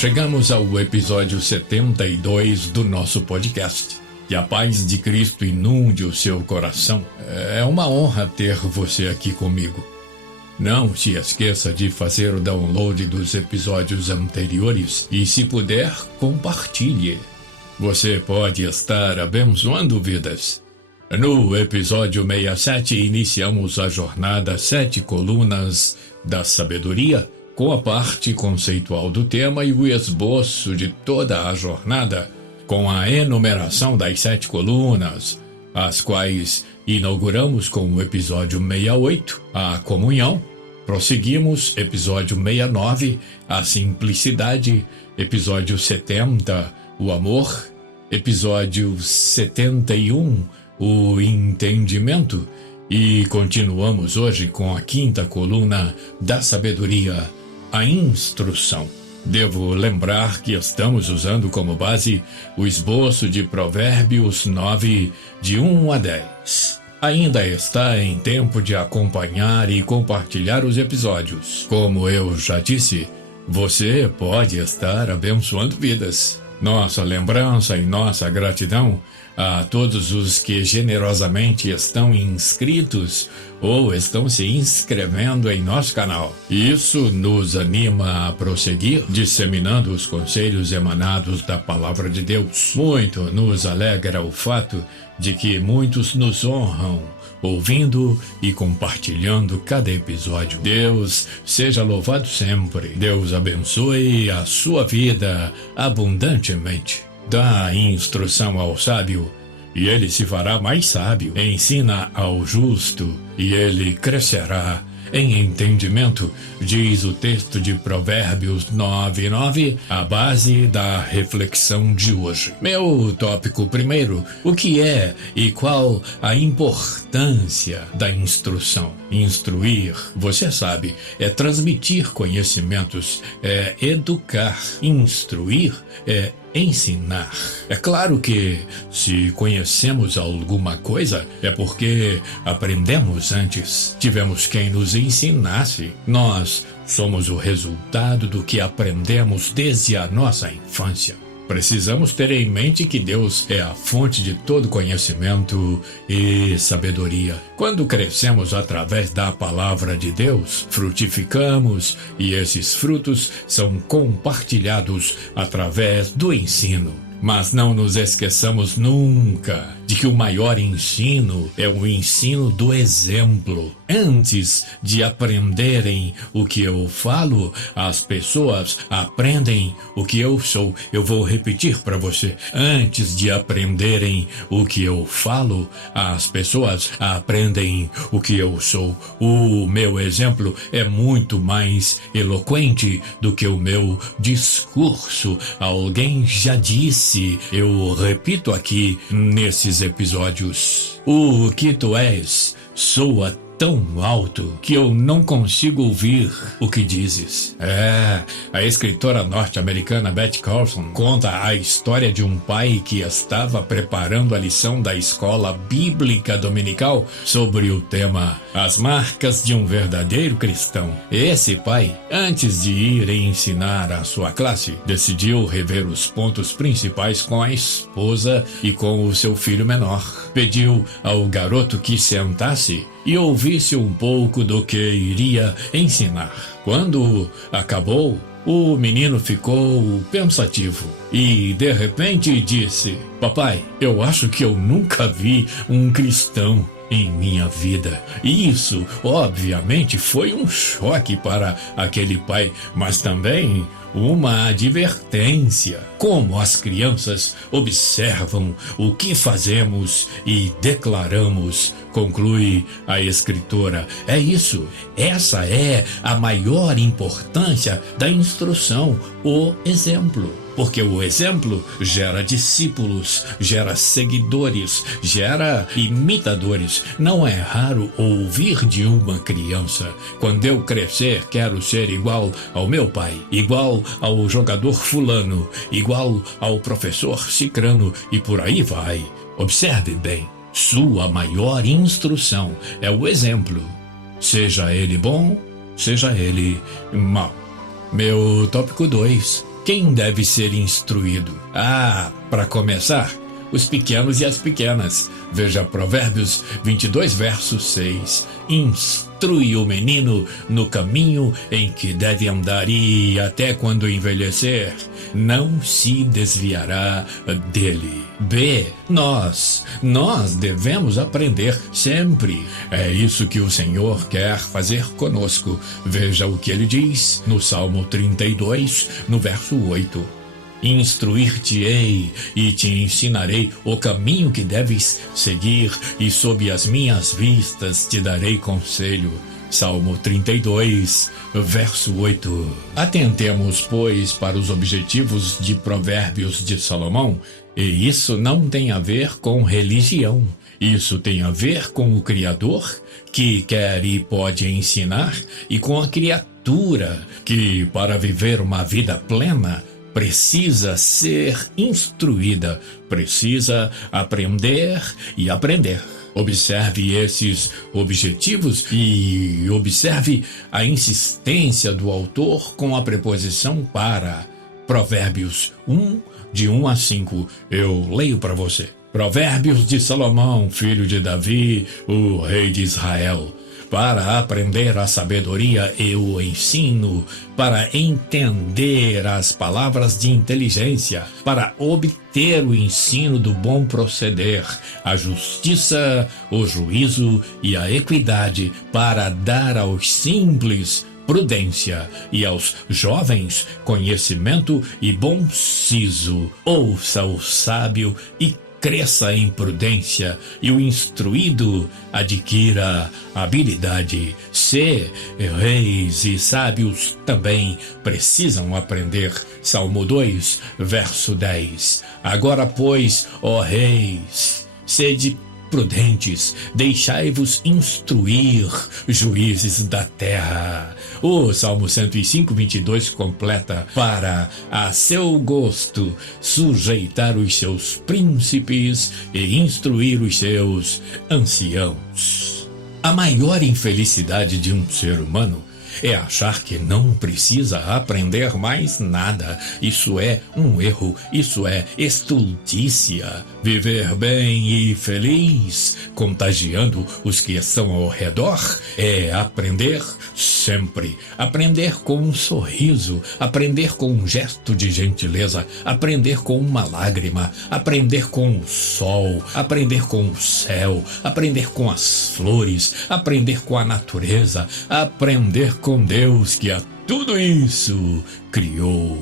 Chegamos ao episódio 72 do nosso podcast. Que a paz de Cristo inunde o seu coração. É uma honra ter você aqui comigo. Não se esqueça de fazer o download dos episódios anteriores e, se puder, compartilhe. Você pode estar abençoando vidas. No episódio 67, iniciamos a jornada 7 colunas da sabedoria, com a parte conceitual do tema e o esboço de toda a jornada, com a enumeração das 7 colunas, as quais inauguramos com o episódio 68, a comunhão. Prosseguimos, episódio 69, a simplicidade, episódio 70, o amor, episódio 71, o entendimento, e continuamos hoje com a 5ª coluna da sabedoria, a instrução. Devo lembrar que estamos usando como base o esboço de Provérbios 9, de 1 a 10. Ainda está em tempo de acompanhar e compartilhar os episódios. Como eu já disse, você pode estar abençoando vidas. Nossa lembrança e nossa gratidão a todos os que generosamente estão inscritos ou estão se inscrevendo em nosso canal. Isso nos anima a prosseguir disseminando os conselhos emanados da Palavra de Deus. Muito nos alegra o fato de que muitos nos honram ouvindo e compartilhando cada episódio. Deus seja louvado sempre. Deus abençoe a sua vida abundantemente. Dá instrução ao sábio, e ele se fará mais sábio. Ensina ao justo, e ele crescerá em entendimento, diz o texto de Provérbios 9:9, a base da reflexão de hoje. Meu tópico primeiro: o que é e qual a importância da instrução? Instruir, você sabe, é transmitir conhecimentos, é educar. Instruir é ensinar. É claro que, se conhecemos alguma coisa, é porque aprendemos antes. Tivemos quem nos ensinasse. Nós somos o resultado do que aprendemos desde a nossa infância. Precisamos ter em mente que Deus é a fonte de todo conhecimento e sabedoria. Quando crescemos através da palavra de Deus, frutificamos, e esses frutos são compartilhados através do ensino. Mas não nos esqueçamos nunca de que o maior ensino é o ensino do exemplo. Antes de aprenderem o que eu falo, as pessoas aprendem o que eu sou. Eu vou repetir para você. Antes de aprenderem o que eu falo, as pessoas aprendem o que eu sou. O meu exemplo é muito mais eloquente do que o meu discurso. Alguém já disse, eu repito aqui nesses episódios: o que tu és soa tão alto que eu não consigo ouvir o que dizes. A escritora norte-americana Beth Carson conta a história de um pai que estava preparando a lição da escola bíblica dominical sobre o tema As Marcas de um Verdadeiro Cristão. Esse pai, antes de ir ensinar a sua classe, decidiu rever os pontos principais com a esposa e com o seu filho menor. Pediu ao garoto que sentasse e ouvisse um pouco do que iria ensinar. Quando acabou, o menino ficou pensativo e, de repente, disse: "Papai, eu acho que eu nunca vi um cristão em minha vida." E isso, obviamente, foi um choque para aquele pai, mas também uma advertência. Como as crianças observam o que fazemos e declaramos, conclui a escritora. É isso. Essa é a maior importância da instrução, o exemplo. Porque o exemplo gera discípulos, gera seguidores, gera imitadores. Não é raro ouvir de uma criança: "Quando eu crescer, quero ser igual ao meu pai, igual ao jogador fulano, igual ao professor cicrano", e por aí vai. Observe bem. Sua maior instrução é o exemplo. Seja ele bom, seja ele mau. Meu tópico 2. Quem deve ser instruído? Para começar, os pequenos e as pequenas. Veja Provérbios 22, verso 6. Instrui o menino no caminho em que deve andar e até quando envelhecer, não se desviará dele. B. Nós devemos aprender sempre. É isso que o Senhor quer fazer conosco. Veja o que ele diz no Salmo 32, no verso 8. Instruir-te-ei e te ensinarei o caminho que deves seguir, e sob as minhas vistas te darei conselho. Salmo 32, verso 8. Atentemos, pois, para os objetivos de Provérbios de Salomão, e isso não tem a ver com religião. Isso tem a ver com o Criador, que quer e pode ensinar, e com a criatura, que, para viver uma vida plena, precisa ser instruída, precisa aprender e aprender. Observe esses objetivos e observe a insistência do autor com a preposição para. Provérbios 1, de 1 a 5. Eu leio para você. Provérbios de Salomão, filho de Davi, o rei de Israel. Para aprender a sabedoria e o ensino, para entender as palavras de inteligência, para obter o ensino do bom proceder, a justiça, o juízo e a equidade, para dar aos simples prudência e aos jovens conhecimento e bom siso. Ouça o sábio e cresça em prudência, e o instruído adquira habilidade. Reis e sábios também precisam aprender. Salmo 2, verso 10. Agora, pois, ó reis, sede prudentes, deixai-vos instruir, juízes da terra. O Salmo 105, 22 completa: para a seu gosto sujeitar os seus príncipes e instruir os seus anciãos. A maior infelicidade de um ser humano é achar que não precisa aprender mais nada. Isso é um erro, isso é estultícia. Viver bem e feliz, contagiando os que estão ao redor, é aprender sempre. Aprender com um sorriso, aprender com um gesto de gentileza, aprender com uma lágrima, aprender com o sol, aprender com o céu, aprender com as flores, aprender com a natureza, aprender com Deus, que a tudo isso criou.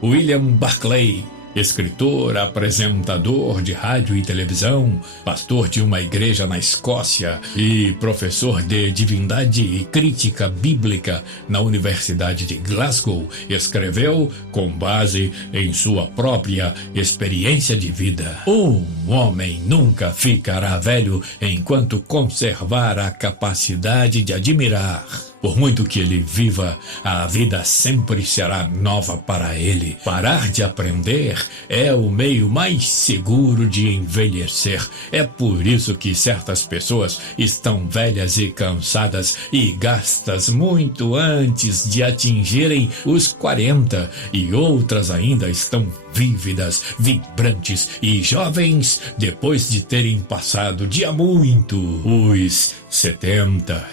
William Barclay, escritor, apresentador de rádio e televisão, pastor de uma igreja na Escócia e professor de divindade e crítica bíblica na Universidade de Glasgow, escreveu com base em sua própria experiência de vida: um homem nunca ficará velho enquanto conservar a capacidade de admirar. Por muito que ele viva, a vida sempre será nova para ele. Parar de aprender é o meio mais seguro de envelhecer. É por isso que certas pessoas estão velhas e cansadas e gastas muito antes de atingirem os 40, e outras ainda estão vívidas, vibrantes e jovens depois de terem passado de há muito os 70.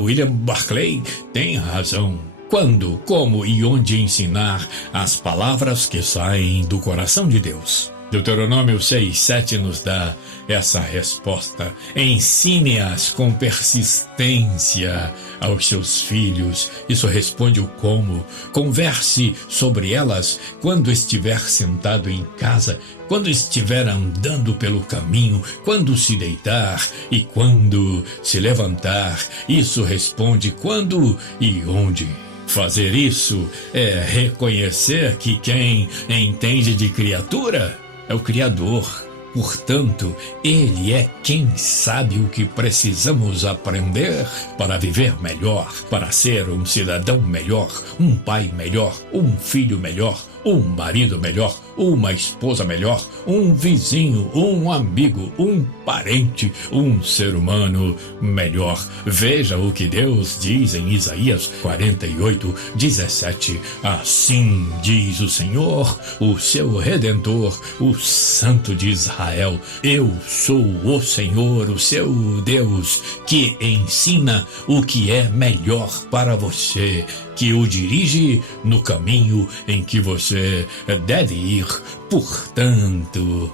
William Barclay tem razão. Quando, como e onde ensinar as palavras que saem do coração de Deus? Deuteronômio 6:7 nos dá essa resposta. Ensine-as com persistência aos seus filhos. Isso responde o como. Converse sobre elas quando estiver sentado em casa, quando estiver andando pelo caminho, quando se deitar e quando se levantar. Isso responde quando e onde. Fazer isso é reconhecer que quem entende de criatura é o Criador. Portanto, Ele é quem sabe o que precisamos aprender para viver melhor, para ser um cidadão melhor, um pai melhor, um filho melhor, um marido melhor, uma esposa melhor, um vizinho, um amigo, um parente, um ser humano melhor. Veja o que Deus diz em Isaías 48:17. Assim diz o Senhor, o seu Redentor, o Santo de Israel: eu sou o Senhor, o seu Deus, que ensina o que é melhor para você, que o dirige no caminho em que você deve ir. Portanto,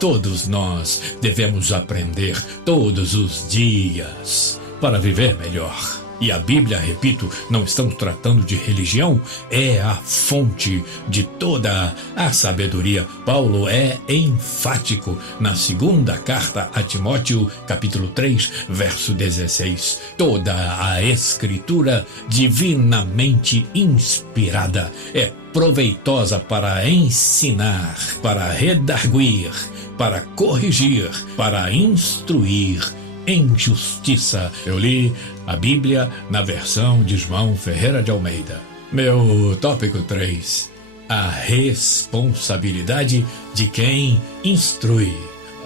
todos nós, devemos aprender todos os dias para viver melhor. E a Bíblia, repito, não estamos tratando de religião, é a fonte de toda a sabedoria. Paulo é enfático na segunda carta a Timóteo, capítulo 3, verso 16. Toda a escritura divinamente inspirada é proveitosa para ensinar, para redarguir, para corrigir, para instruir em justiça. Eu li a Bíblia na versão de João Ferreira de Almeida. Meu tópico 3: a responsabilidade de quem instrui.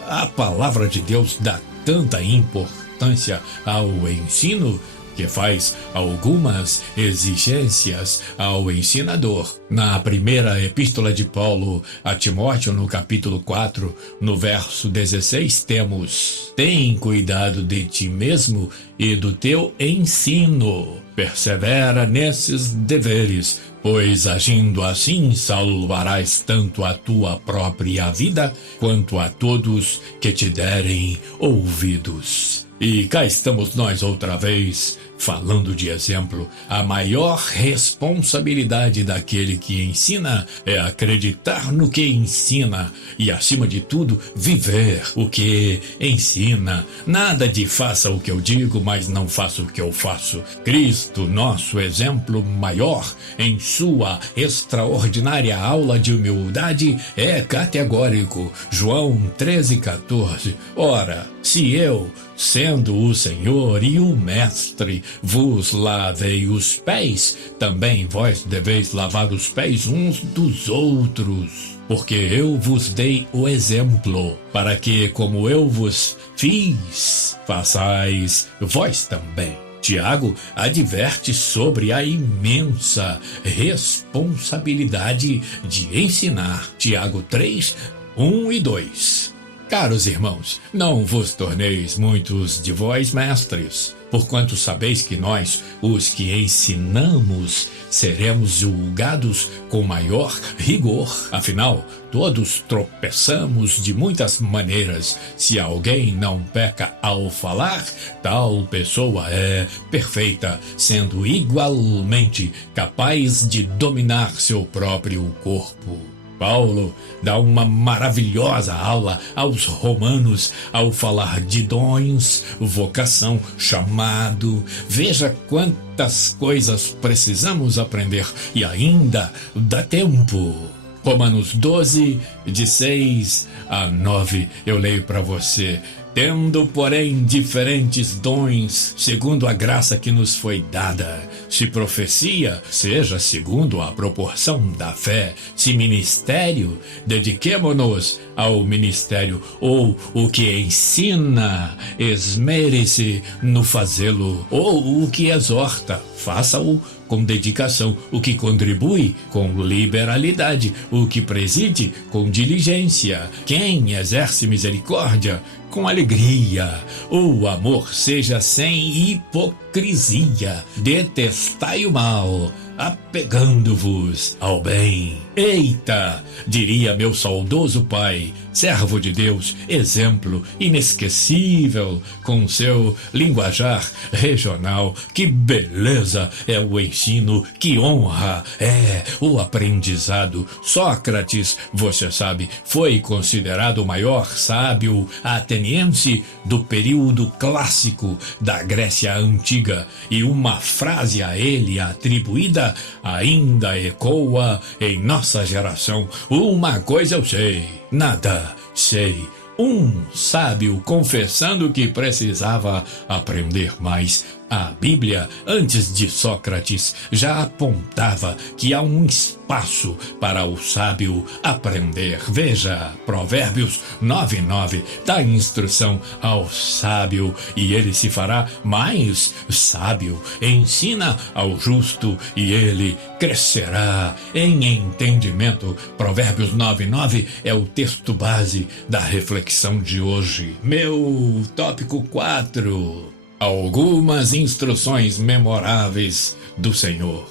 A palavra de Deus dá tanta importância ao ensino que faz algumas exigências ao ensinador. Na primeira epístola de Paulo a Timóteo, no capítulo 4, no verso 16, temos: tem cuidado de ti mesmo e do teu ensino. Persevera nesses deveres, pois agindo assim salvarás tanto a tua própria vida quanto a todos que te derem ouvidos. E cá estamos nós outra vez, falando de exemplo. A maior responsabilidade daquele que ensina é acreditar no que ensina e, acima de tudo, viver o que ensina. Nada de faça o que eu digo, mas não faça o que eu faço. Cristo, nosso exemplo maior, em sua extraordinária aula de humildade, é categórico. João 13:14. Ora, se eu, sendo o Senhor e o Mestre, vos lavei os pés, também vós deveis lavar os pés uns dos outros. Porque eu vos dei o exemplo, para que, como eu vos fiz, façais vós também. Tiago adverte sobre a imensa responsabilidade de ensinar. Tiago 3:1 e 2. Caros irmãos, não vos torneis muitos de vós mestres, porquanto sabeis que nós, os que ensinamos, seremos julgados com maior rigor. Afinal, todos tropeçamos de muitas maneiras. Se alguém não peca ao falar, tal pessoa é perfeita, sendo igualmente capaz de dominar seu próprio corpo. Paulo dá uma maravilhosa aula aos romanos ao falar de dons, vocação, chamado. Veja quantas coisas precisamos aprender e ainda dá tempo. Romanos 12, de 6 a 9, eu leio para você. Tendo, porém, diferentes dons, segundo a graça que nos foi dada. Se profecia, seja segundo a proporção da fé. Se ministério, dediquemo-nos ao ministério. Ou o que ensina, esmere-se no fazê-lo. Ou o que exorta, faça-o com dedicação. O que contribui, com liberalidade. O que preside, com diligência. Quem exerce misericórdia, com alegria. O amor seja sem hipocrisia. Detestai o mal, apegando-vos ao bem. Eita, diria meu saudoso pai, servo de Deus, exemplo inesquecível, com seu linguajar regional. Que beleza é o ensino, que honra é o aprendizado. Sócrates, você sabe, foi considerado o maior sábio ateniense do período clássico da Grécia Antiga, e uma frase a ele atribuída ainda ecoa em nossa geração. Uma coisa eu sei, nada sei. Um sábio confessando que precisava aprender mais. A Bíblia, antes de Sócrates, já apontava que há um espaço para o sábio aprender. Veja, Provérbios 9:9 dá instrução ao sábio e ele se fará mais sábio. Ensina ao justo e ele crescerá em entendimento. Provérbios 9:9 é o texto base da reflexão de hoje. Meu tópico 4. Algumas instruções memoráveis do Senhor.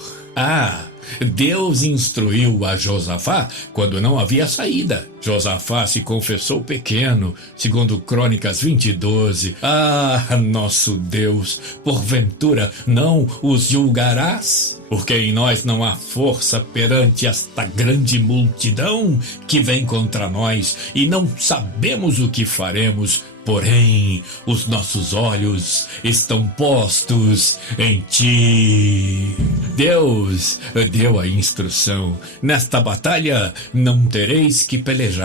Deus instruiu a Josafá quando não havia saída. Josafá se confessou pequeno, segundo Crônicas 20:12. Nosso Deus, porventura não os julgarás? Porque em nós não há força perante esta grande multidão que vem contra nós e não sabemos o que faremos. Porém, os nossos olhos estão postos em ti. Deus deu a instrução: nesta batalha não tereis que pelejar.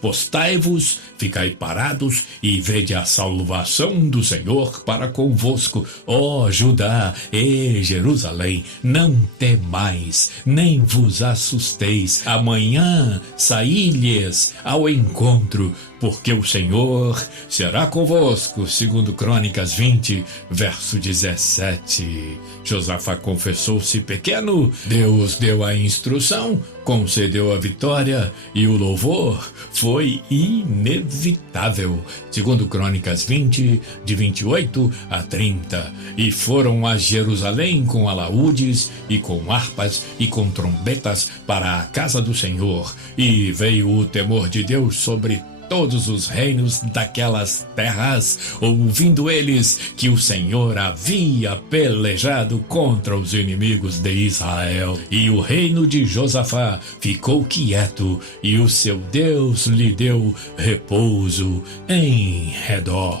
Postai-vos, ficai parados e vede a salvação do Senhor para convosco, ó Judá e Jerusalém. Não temais, nem vos assusteis. Amanhã saí-lhes ao encontro, porque o Senhor será convosco, segundo Crônicas 20, verso 17. Josafá confessou-se pequeno, Deus deu a instrução, concedeu a vitória e o louvor foi inevitável, segundo Crônicas 20, de 28 a 30. E foram a Jerusalém com alaúdes e com harpas e com trombetas para a casa do Senhor, e veio o temor de Deus sobre todos os reinos daquelas terras, ouvindo eles que o Senhor havia pelejado contra os inimigos de Israel. E o reino de Josafá ficou quieto, e o seu Deus lhe deu repouso em redor.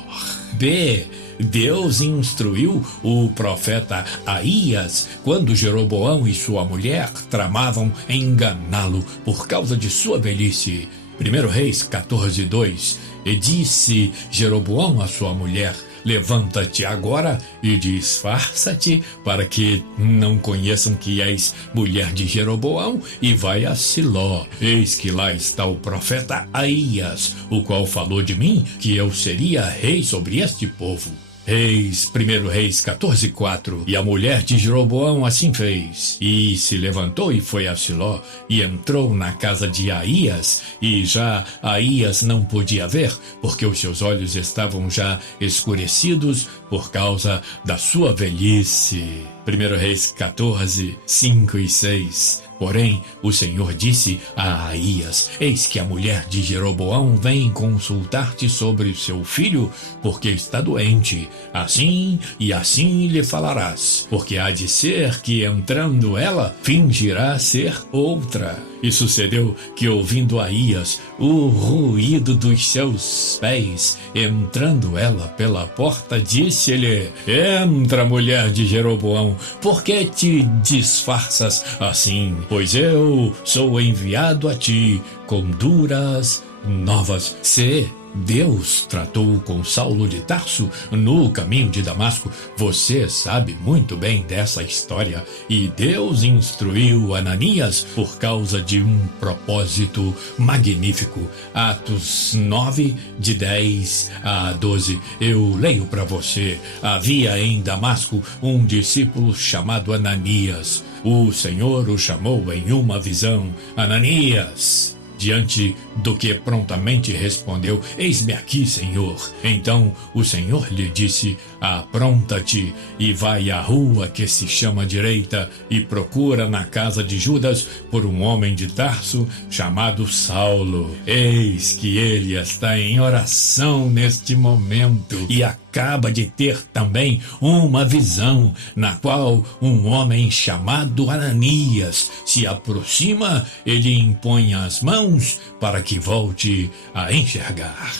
Deus instruiu o profeta Aías quando Jeroboão e sua mulher tramavam enganá-lo por causa de sua velhice. 1 Reis 14:2. E disse Jeroboão à sua mulher: levanta-te agora e disfarça-te, para que não conheçam que és mulher de Jeroboão, e vai a Siló. Eis que lá está o profeta Aías, o qual falou de mim que eu seria rei sobre este povo. 1 Reis 14:4. E a mulher de Jeroboão assim fez, e se levantou e foi a Siló, e entrou na casa de Aías, e já Aías não podia ver, porque os seus olhos estavam já escurecidos por causa da sua velhice. 1 Reis 14, 5 e 6. Porém, o Senhor disse a Aías: eis que a mulher de Jeroboão vem consultar-te sobre seu filho, porque está doente. Assim e assim lhe falarás, porque há de ser que, entrando ela, fingirá ser outra. E sucedeu que, ouvindo Aías o ruído dos seus pés, entrando ela pela porta, disse-lhe: entra, mulher de Jeroboão, por que te disfarças assim? Pois eu sou enviado a ti com duras novas. Se Deus tratou com Saulo de Tarso no caminho de Damasco, você sabe muito bem dessa história. E Deus instruiu Ananias por causa de um propósito magnífico. Atos 9, de 10 a 12. Eu leio para você. Havia em Damasco um discípulo chamado Ananias. O Senhor o chamou em uma visão: Ananias. Diante do que prontamente respondeu: eis-me aqui, Senhor. Então o Senhor lhe disse: apronta-te e vai à rua que se chama Direita, e procura na casa de Judas por um homem de Tarso chamado Saulo. Eis que ele está em oração neste momento, e acaba de ter também uma visão, na qual um homem chamado Ananias se aproxima, ele impõe as mãos para que volte a enxergar.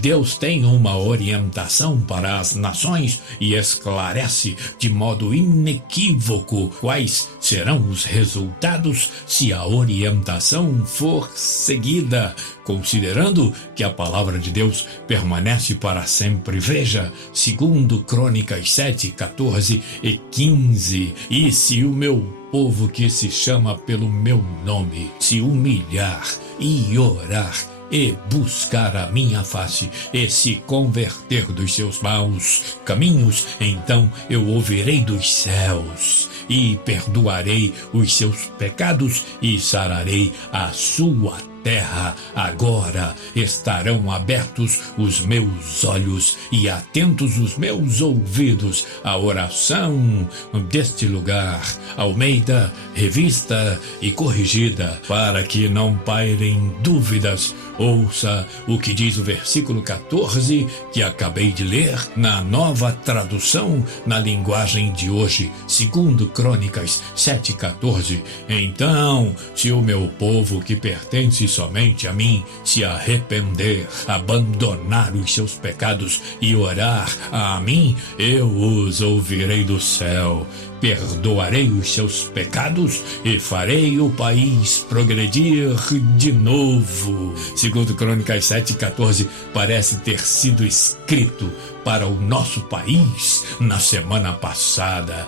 Deus tem uma orientação para as nações e esclarece de modo inequívoco quais serão os resultados se a orientação for seguida, considerando que a palavra de Deus permanece para sempre. Veja, segundo Crônicas 7, 14 e 15. E se o meu povo que se chama pelo meu nome se humilhar e orar e buscar a minha face e se converter dos seus maus caminhos, então eu ouvirei dos céus e perdoarei os seus pecados e sararei a sua terra. Agora estarão abertos os meus olhos e atentos os meus ouvidos à oração deste lugar. Almeida, revista e corrigida, para que não pairem dúvidas. Ouça o que diz o versículo 14 que acabei de ler na nova tradução na linguagem de hoje, segundo Crônicas 7:14. Então, se o meu povo que pertence somente a mim se arrepender, abandonar os seus pecados e orar a mim, eu os ouvirei do céu, perdoarei os seus pecados e farei o país progredir de novo. Segundo Crônicas 7:14, parece ter sido escrito para o nosso país na semana passada.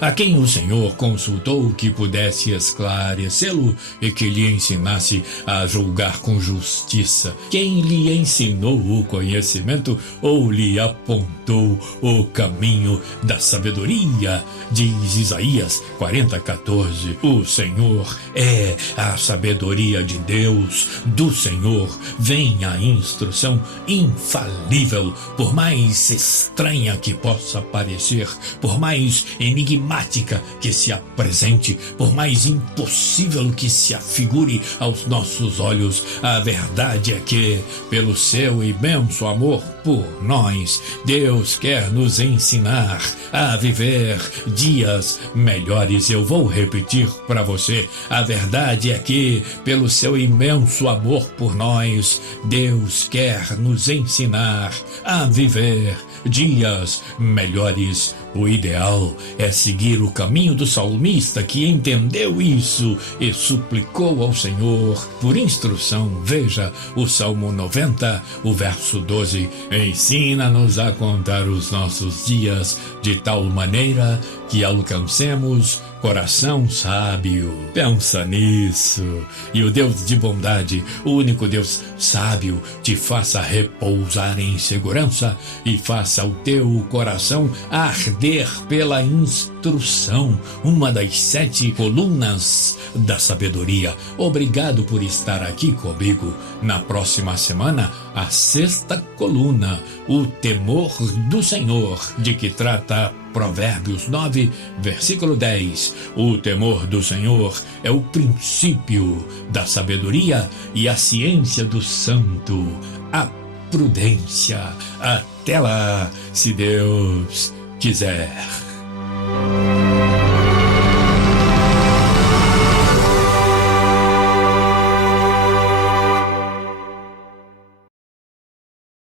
A quem o Senhor consultou que pudesse esclarecê-lo e que lhe ensinasse a julgar com justiça. Quem lhe ensinou o conhecimento ou lhe apontou o caminho da sabedoria? Diz Isaías 40:14. O Senhor é a sabedoria de Deus. Do Senhor vem a instrução infalível, por mais estranha que possa parecer, por mais enigmática que se apresente, por mais impossível que se afigure aos nossos olhos. A verdade é que, pelo seu imenso amor por nós, Deus quer nos ensinar a viver dias melhores. Eu vou repetir para você: a verdade é que, pelo seu imenso amor por nós, Deus quer nos ensinar a viver dias melhores. O ideal é seguir o caminho do salmista, que entendeu isso e suplicou ao Senhor por instrução. Veja o Salmo 90, o verso 12. Ensina-nos a contar os nossos dias de tal maneira que alcancemos coração sábio. Pensa nisso. E o Deus de bondade, o único Deus sábio, te faça repousar em segurança e faça o teu coração arder pela instrução, uma das 7 colunas da sabedoria. Obrigado por estar aqui comigo. Na próxima semana, a 6ª coluna, o temor do Senhor, de que trata Provérbios 9, versículo 10. O temor do Senhor é o princípio da sabedoria e a ciência do santo, a prudência. Até lá, se Deus quiser.